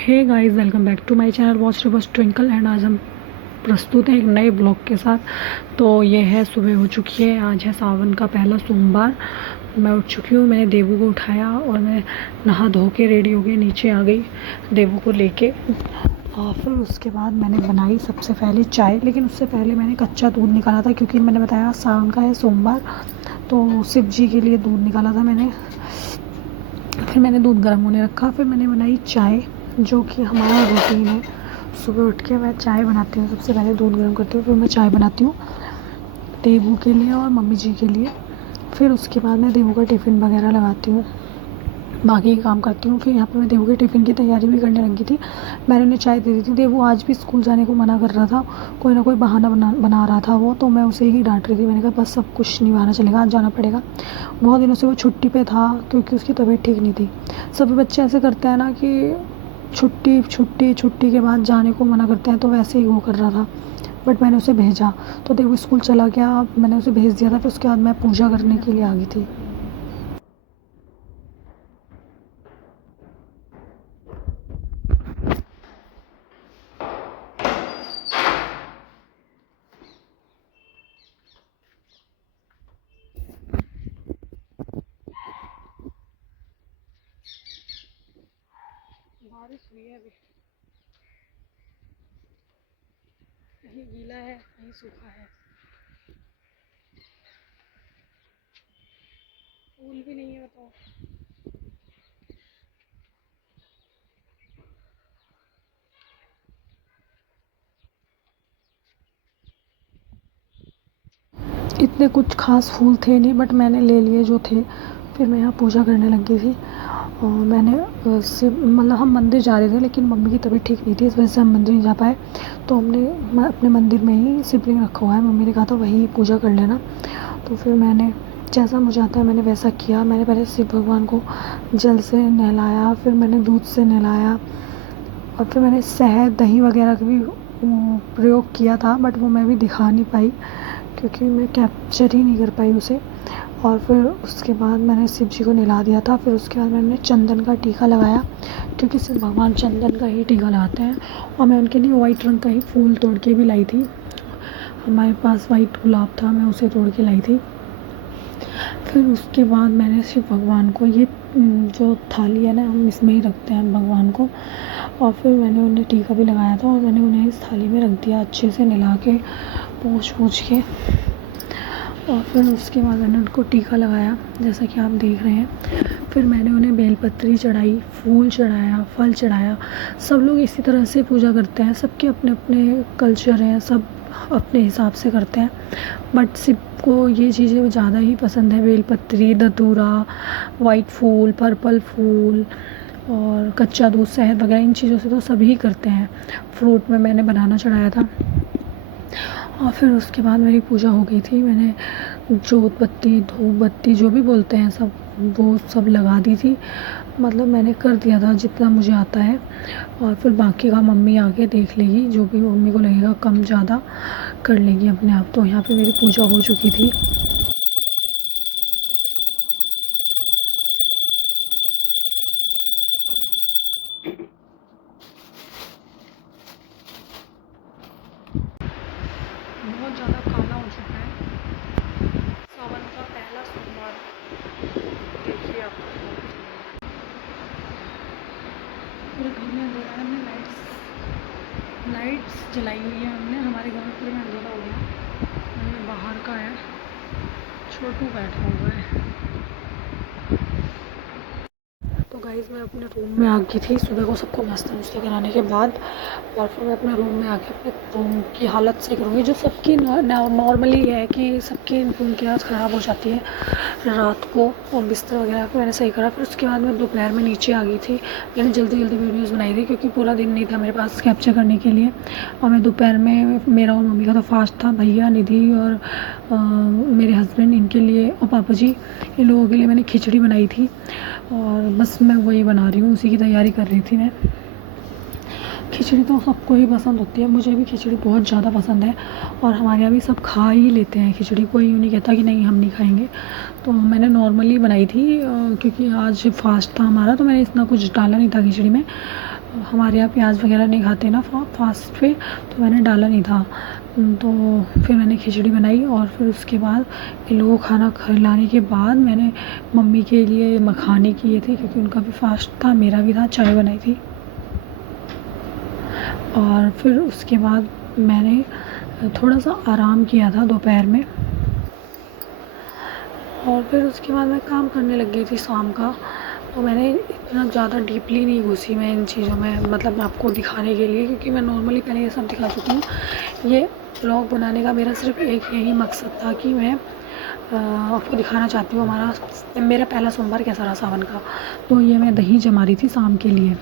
Hey guys, welcome back to my channel watch reverse twinkle. And आज हम प्रस्तुत हैं एक नए ब्लॉग के साथ। तो ये है, सुबह हो चुकी है, आज है सावन का पहला सोमवार। मैं उठ चुकी हूँ, मैंने देवू को उठाया और मैं नहा धो के रेडी हो गई, नीचे आ गई देवू को लेके। और फिर उसके बाद मैंने बनाई सबसे पहले चाय, लेकिन उससे पहले मैंने कच्चा दूध निकाला था क्योंकि मैंने बताया सावन का है सोमवार, तो शिव जी के लिए दूध निकाला था मैंने। फिर मैंने दूध गर्म होने रखा, फिर मैंने बनाई चाय, जो कि हमारा रूटीन है। सुबह उठ के मैं चाय बनाती हूँ, सबसे पहले दूध गर्म करती हूँ, फिर मैं चाय बनाती हूँ देवू के लिए और मम्मी जी के लिए। फिर उसके बाद मैं देवू का टिफ़िन वगैरह लगाती हूँ, बाकी काम करती हूँ। फिर यहाँ पे मैं देवू के टिफ़िन की तैयारी भी करने लगी थी। मैंने उन्हें चाय दे दी थी। देवू आज भी स्कूल जाने को मना कर रहा था, कोई ना कोई बहाना बना रहा था वो, तो मैं उसे ही डांट रही थी। मैंने कहा बस सब कुछ नहीं बहाना चलेगा, आज जाना पड़ेगा। बहुत दिनों से वो छुट्टी पे था क्योंकि उसकी तबीयत ठीक नहीं थी। सभी बच्चे ऐसे करते हैं ना कि छुट्टी छुट्टी छुट्टी के बाद जाने को मना करते हैं, तो वैसे ही वो कर रहा था। बट मैंने उसे भेजा, तो देवू स्कूल चला गया, मैंने उसे भेज दिया था। फिर उसके बाद मैं पूजा करने के लिए आ गई थी। बारिश हुई है अभी, कहीं गीला है कहीं सूखा है, फूल भी नहीं है, बताओ। इतने कुछ खास फूल थे नहीं, बट मैंने ले लिए जो थे। फिर मैं यहाँ पूजा करने लगी थी और मैंने मतलब हम मंदिर जा रहे थे, लेकिन मम्मी की तबीयत ठीक नहीं थी, इस वजह से हम मंदिर नहीं जा पाए। तो हमने अपने मंदिर में ही शिवलिंग रखा हुआ है, मम्मी ने कहा था वहीं पूजा कर लेना। तो फिर मैंने जैसा मुझे आता है मैंने वैसा किया। मैंने पहले शिव भगवान को जल से नहलाया, फिर मैंने दूध से नहलाया, और फिर मैंने शहद दही वगैरह का भी प्रयोग किया था, बट वो मैं भी दिखा नहीं पाई क्योंकि मैं कैप्चर ही नहीं कर पाई उसे। और फिर उसके बाद मैंने शिव जी को नहला दिया था। फिर उसके बाद मैंने चंदन का टीका लगाया क्योंकि शिव भगवान चंदन का ही टीका लगाते हैं। और मैं उनके लिए वाइट रंग का ही फूल तोड़ के भी लाई थी, हमारे पास वाइट गुलाब था, मैं उसे तोड़ के लाई थी। फिर उसके बाद मैंने शिव भगवान को ये जो थाली है ना, हम इसमें ही रखते हैं भगवान को। और फिर मैंने उन्हें टीका भी लगाया था और मैंने उन्हें इस थाली में रख दिया अच्छे से नहला के, पोंछ के। और फिर उसके बाद मैंने उनको टीका लगाया जैसा कि आप देख रहे हैं। फिर मैंने उन्हें बेलपत्री चढ़ाई, फूल चढ़ाया, फल चढ़ाया। सब लोग इसी तरह से पूजा करते हैं, सबके अपने अपने कल्चर हैं, सब अपने हिसाब से करते हैं। बट शिव को ये चीज़ें ज़्यादा ही पसंद है, बेलपत्री, धतूरा, वाइट फूल, पर्पल फूल और कच्चा दूध, शहद वगैरह, इन चीज़ों से तो सभी करते हैं। फ्रूट में मैंने बनाना चढ़ाया था। और फिर उसके बाद मेरी पूजा हो गई थी। मैंने जोत बत्ती, धूप बत्ती, जो भी बोलते हैं सब, वो सब लगा दी थी। मतलब मैंने कर दिया था जितना मुझे आता है। और फिर बाकी का मम्मी आके देख लेगी, जो भी मम्मी को लगेगा कम ज़्यादा कर लेगी अपने आप। तो यहाँ पे मेरी पूजा हो चुकी थी। बहुत ज़्यादा काला हो चुका है, सावन का पहला सोमवार, देखिए आप। पूरे घर में अंधेरा है, हमने लाइट्स जलाई हुई है, हमने हमारे घर में पूरे में अंधेरा हो गया। हमने बाहर का है, छोटू बैठा हुआ है। तो गाइस, मैं अपने रूम में आ गई थी सुबह को सबको नाश्ता नुश्ता कराने के बाद। और फिर मैं अपने रूम में आके अपने रूम की हालत सही करूँगी, जो सबकी नॉर्मली है कि सबकी रूम की हालत ख़राब हो जाती है रात को। और बिस्तर वगैरह को मैंने सही करा। फिर उसके बाद मैं दोपहर में नीचे आ गई थी। मैंने जल्दी जल्दी वीडियोज़ बनाई थी क्योंकि पूरा दिन नहीं था मेरे पास कैप्चर करने के लिए। और मैं दोपहर में, मेरा और मम्मी का तो फास्ट था, भैया, निधि और मेरे हस्बैंड, इनके लिए और पापा जी, इन लोगों के लिए मैंने खिचड़ी बनाई थी। और बस मैं वही बना रही हूँ, उसी की तैयारी कर रही थी मैं। खिचड़ी तो सबको ही पसंद होती है, मुझे भी खिचड़ी बहुत ज़्यादा पसंद है। और हमारे यहाँ भी सब खा ही लेते हैं खिचड़ी, कोई यूँ नहीं कहता कि नहीं हम नहीं खाएंगे। तो मैंने नॉर्मली बनाई थी क्योंकि आज फास्ट था हमारा, तो मैंने इतना कुछ डाला नहीं था खिचड़ी में। हमारे यहाँ प्याज वगैरह नहीं खाते ना फास्ट पे, तो मैंने डाला नहीं था। तो फिर मैंने खिचड़ी बनाई और फिर उसके बाद इन लोगों को खाना खिलाने के बाद मैंने मम्मी के लिए मखाने किए थे, क्योंकि उनका भी फास्ट था, मेरा भी था, चाय बनाई थी। और फिर उसके बाद मैंने थोड़ा सा आराम किया था दोपहर में, और फिर उसके बाद मैं काम करने लग गई थी शाम का। तो मैंने इतना ज़्यादा डीपली नहीं घुसी मैं इन चीज़ों में, मतलब आपको दिखाने के लिए, क्योंकि मैं नॉर्मली पहले ये सब दिखा चुकी हूँ। ये व्लॉग बनाने का मेरा सिर्फ एक यही मकसद था कि मैं आपको दिखाना चाहती हूँ मेरा पहला सोमवार कैसा रहा सावन का। तो ये मैं दही जमा रही थी शाम के लिए,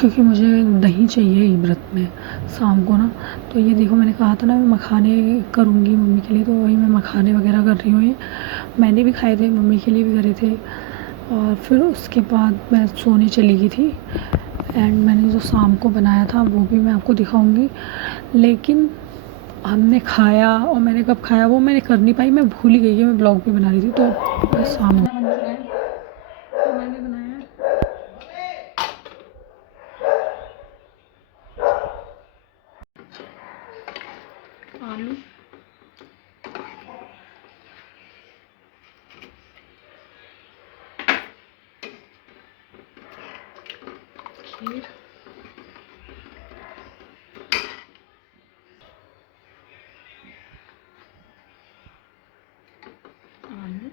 क्योंकि मुझे दही चाहिए ही व्रत में शाम को ना। तो ये देखो, मैंने कहा था ना मैं मखाने करूँगी मम्मी के लिए, तो वही मैं मखाने वगैरह कर रही हूँ। ये मैंने भी खाए थे, मम्मी के लिए भी करे थे। और फिर उसके बाद मैं सोने चली गई थी। एंड मैंने जो शाम को बनाया था वो भी मैं आपको दिखाऊंगी, लेकिन हमने खाया और मैंने कब खाया वो मैंने कर नहीं पाई, मैं भूल ही गई कि मैं ब्लॉग भी बना रही थी। तो शाम को तो मैंने बनाया आलू, खीर, आलू,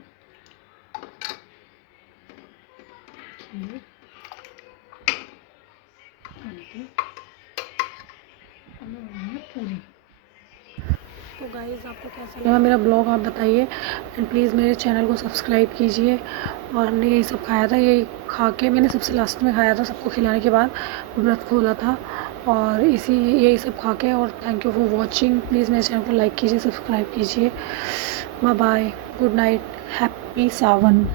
खीर, कद्दू और पूरी। तो गाइज़ आपको कैसा लगा मेरा ब्लॉग आप बताइए, एंड प्लीज़ मेरे चैनल को सब्सक्राइब कीजिए। और हमने यही सब खाया था, यही खा के मैंने सबसे लास्ट में खाया था, सबको खिलाने के बाद व्रत खोला था। और यही सब खा के, और thank you for watching. Please मेरे चैनल को लाइक कीजिए, सब्सक्राइब कीजिए। Bye bye, good night, happy सावन।